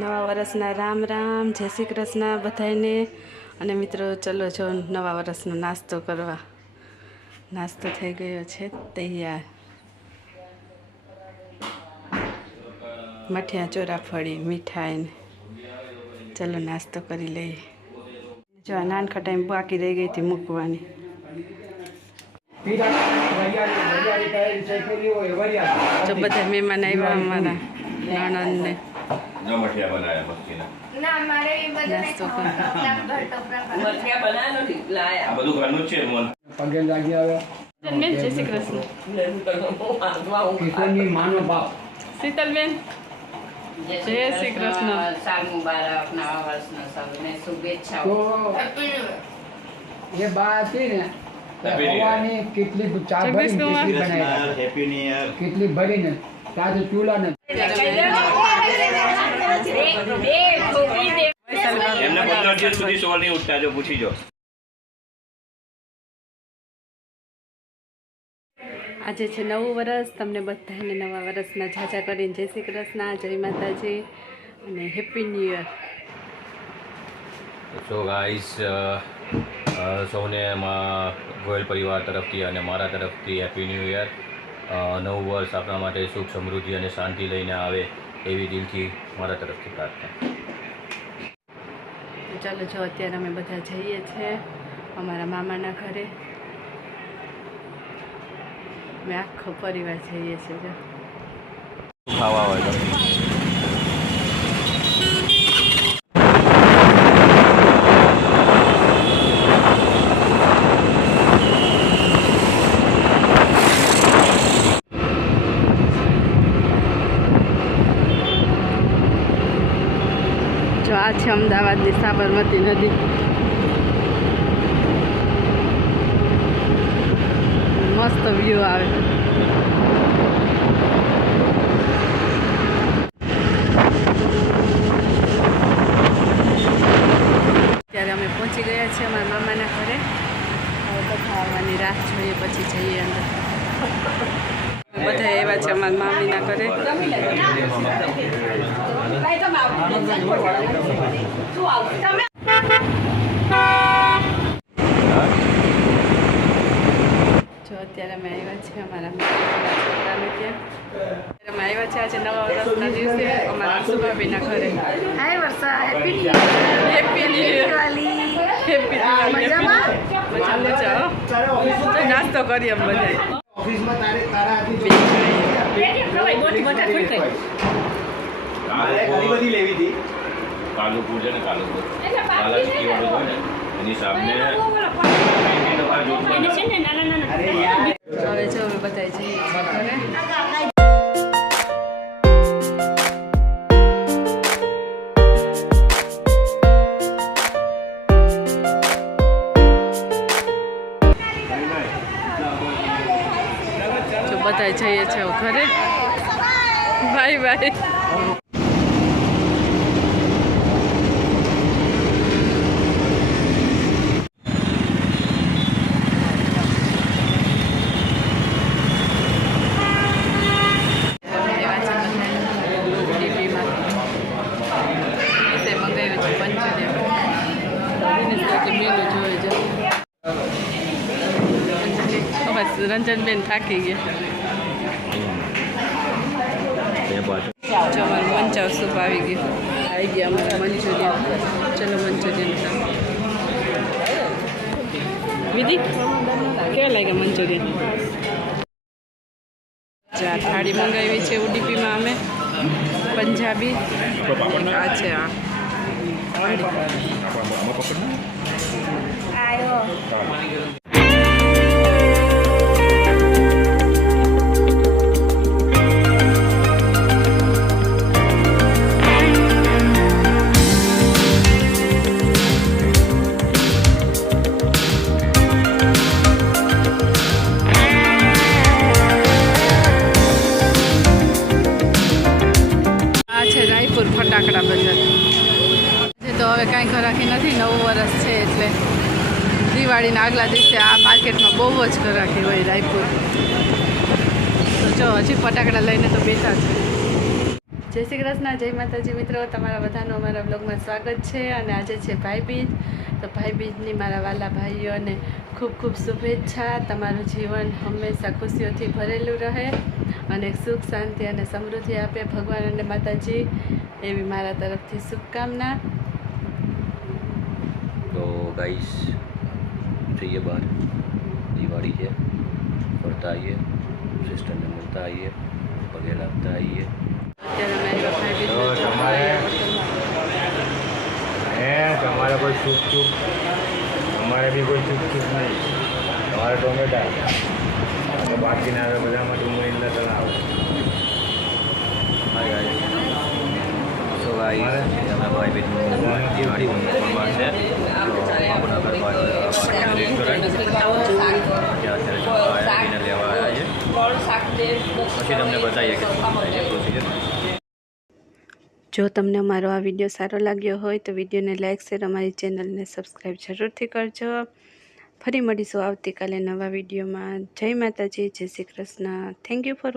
નવા વર્ષના રામ રામ, જય શ્રી કૃષ્ણ બધાને. અને મિત્રો ચલો જો નવા વર્ષનો નાસ્તો કરવા. નાસ્તો થઈ ગયો છે તૈયાર. મઠિયા ચોરાફળી મીઠાઈ ને ચલો નાસ્તો કરી લઈએ. જો આ નાનખટાઈ બાકી રહી ગઈ હતી મૂકવાની. જો બધા મહેમાન આવ્યા અમારા નણંદને. નાસ્તો જય શ્રી કૃષ્ણ. શીતલબેન જય શ્રી કૃષ્ણ. સાલ મુબારક, નવા વર્ષના સૌને શુભેચ્છાઓ. એ બા હતી ને હવાની કેટલી ચા ભરીને કેટલી બનાવી, હેપી ન્યુ યર કેટલી ભરીને તાજે ચૂલા ને એમને 15 દિવસ સુધી સવાલ નહીં ઉઠતા, જો પૂછી જો. આજે છે નવું વર્ષ. તમને બધાને નવા વર્ષના ઝાઝા કરીને જય શ્રી કૃષ્ણ, જય માતાજી અને happy new year. So guys, સૌને ગોયલ પરિવાર તરફથી અને મારા તરફથી હેપી ન્યૂ યર. નવું વર્ષ આપણા માટે સુખ સમૃદ્ધિ અને શાંતિ લઈને આવે એવી દિલથી મારા તરફથી પ્રાર્થના. ચાલો જો અત્યારે અમે બધા જઈએ છીએ અમારા મામાના ઘરે. અમે આખો પરિવાર જઈએ છીએ. જો ખાવા હોય તો આ છે અમદાવાદની સાબરમતી નદી. મસ્ત વ્યૂ આવે. ત્યારે અમે પહોંચી ગયા છીએ અમારા મામાના ઘરે. હવે બધા આવવાની રાહ જોઈએ પછી જઈએ અંદર. બધા એવા છે અમારા મામીના ઘરે. જો અત્યારે અમે આવ્યા છીએ અમારા છોકરાને ત્યાં. અમે આવ્યા છે આજે નવા વર્ષના દિવસે અમારા સુભાભીના ઘરે. Happy new year. મજા નાસ્તો કરીએ એમ બધા. કાલુપુર છે ને, કાલુપુર કાલા ચીકી વાળું હોય ને એની સામે હવે જો અમે બધા જઈએ ઘરે. જો બધા જઈએ છીએ ઘરે. Bye bye. રંજનબેન થાકી ગયા. જો અમારું મંચાવ સૂપ આવી ગયું. આવી ગયા અમારા મંચુરિયન. ચલો મંચુરિયન ખાવ. વિધિ કેવા લાગ્યા મંચુરિયન? આ થાળી મંગાવી છે ઉડીપીમાં અમે પંજાબી. આ છે આ ફટાકડા બજાર. તો હવે કાંઈ ઘરાકી નથી. નવું વર્ષ છે એટલે દિવાળીના આગલા દિવસે આ માર્કેટમાં બહુ જ ઘરાકી હોય રાયપુર. તો જો હજી ફટાકડા લઈને તો બેઠા છે. જય શ્રી કૃષ્ણ, જય માતાજી મિત્રો, તમારા બધાનું અમારા બ્લોગમાં સ્વાગત છે. અને આજે છે ભાઈબીજ. તો ભાઈબીજની મારા વાલા ભાઈઓને ખૂબ ખૂબ શુભેચ્છા. તમારું જીવન હંમેશા ખુશીઓથી ભરેલું રહે અને સુખ શાંતિ અને સમૃદ્ધિ આપે ભગવાન અને માતાજી, એવી મારા તરફથી શુભકામના. તો ગાઈસ જઈએ બહાર, દિવાળી છે, ફરતા આવીએ, સિસ્ટરને મળતા આવીએ, પગે લાગતા આવીએ. અત્યારે મારી તમારે કોઈ ચૂક ચૂક, અમારે બી કોઈ ચૂક ચૂક નહીં. તમારે ટોમેટા તો બાકીના આવે બધામાં ડુંગળીના તળાવ. હાય ગાઈસ, સો ગાઈસ અમે ભાઈ બહેનનું દિવાળી ઉજવવામાં છે. તો બાપુનગર રેસ્ટોરન્ટ અત્યારે લેવા આવ્યા છે. પછી તમને બતાવીએ કે પ્રોસીજર. જો તમને અમારો આ વિડીયો સારો લાગ્યો હોય તો વિડીયોને લાઇક શેર, અમારી ચેનલને સબસ્ક્રાઈબ જરૂરથી કરજો. ફરી મળીશું આવતીકાલે નવા વિડીયોમાં. જય માતાજી, જય Shri Krishna. Thank you for